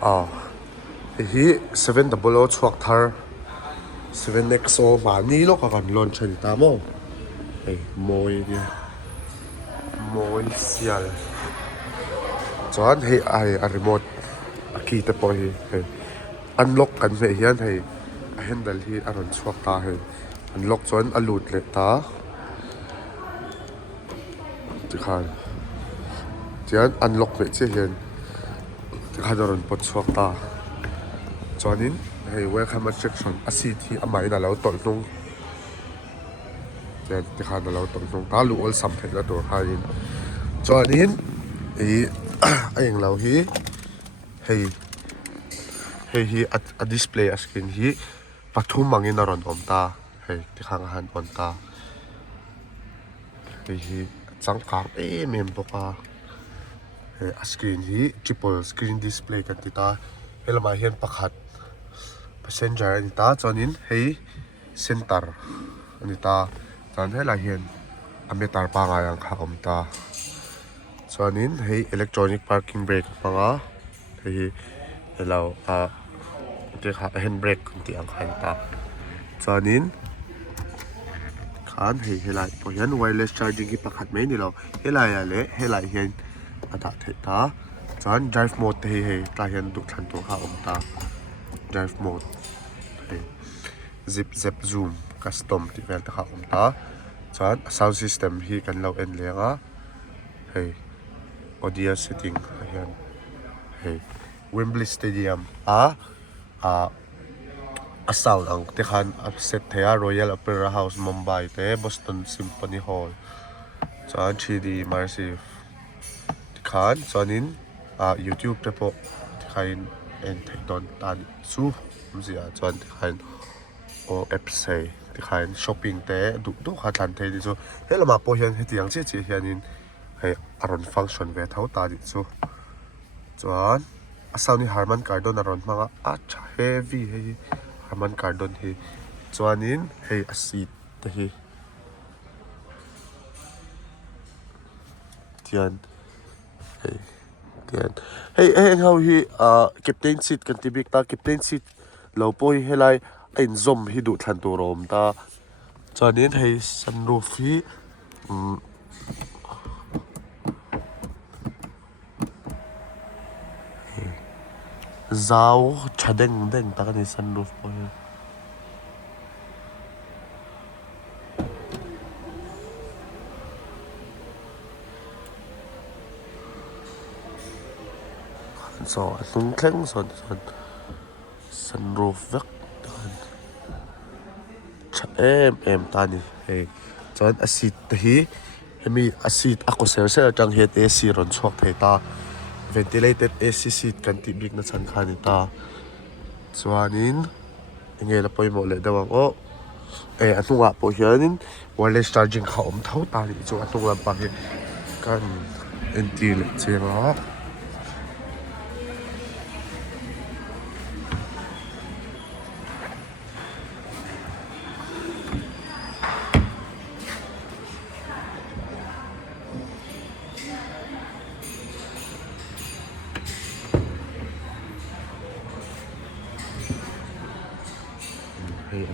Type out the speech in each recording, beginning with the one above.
hi 700 chuak thar 7XO mani lo ka kan launch ani ta mo hei moi ni moi sial chuan hei a remote a key te pawh hi hei unlock kan hmeh hian hei a handle hi a rawn chhuak ta hei unlock chuan a lut leh ta tikhan chuan unlock meh chiah hian tikhan a rawn pot chhuak ta chuanin hei welcome attraction a seat hi a mai na lo tawlh hnung chuan tikhan a lo tawlh hnung ta lu ol sam theih na tur hain chuanin a eng lo hi hei hi a display a screen hi pathum angin a rawn awm ta hei tikhang a han on ta hei hi changkang em bawk a hei a screen hi triple screen display kan ti ta helamah hian pakhat passenger ani ta chuanin hei center ani ta chuan helai hian a meter pangai ang kha awm ta chuanin hei electronic parking brake hmanga hei hello tikha handbrake kan ti ang kha ta chuanin khan hei helai pawh hian wireless charging hi pakhat mai ni lo helai a le helai hian a dah theih ta chuan drive mode te hei tah hian duh thlan tur kha awm ta drive mode hei zip zap zoom custom tih vel te kha awm ta chuan sound system hi kan lo en lenga hei audio setting hian hei Wembley Stadium a sound ang tikhan a set theia Royal Opera House Mumbai te Boston Symphony Hall chuan 3D immersive tikhan chuanin YouTube te pawh tikhain en theih dawn ta ni chu mzia chuan tikhain o apps hei tikhain shopping te duh kha thlan thei ni chu helama pawh hian hetiang chi hianin hei a rawn function ve tho ta ni chu chuan a sound ni Harman Kardon a rawn hmanga acha heavy hei Harman Kardon hi chuanin hei a seat te hi tian hei heng ho hi captain seat kan ti bik ta captain seat lo pawh hi helai a in zom hi duh thlan tur awm ta chuanin hei sunroof hi zau thadeng ta kan ni sunroof pawh hi so lung thleng son sunroof vek tha em ta ni hei chuan a seat te hi hemi a seat a ko ser atang het AC ron chhuak thei ta ventilated AC seat kan ti bik na chan kha ni ta chuanin engela poimo le dawang o a hnungah pawh hianin wireless charging kha awm tho ta ni chu a hnung lampang hi kan en ti le chenga hei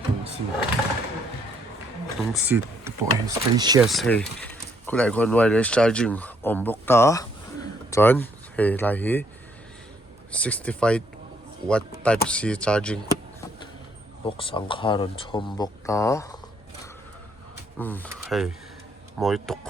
tung seat te pawh hi spacious hei khulai khawn wireless charging awm bawk ta chuan hei lai hi 65 watt type C charging box ang kha rawn chhawm bawk ta hei mawi tuk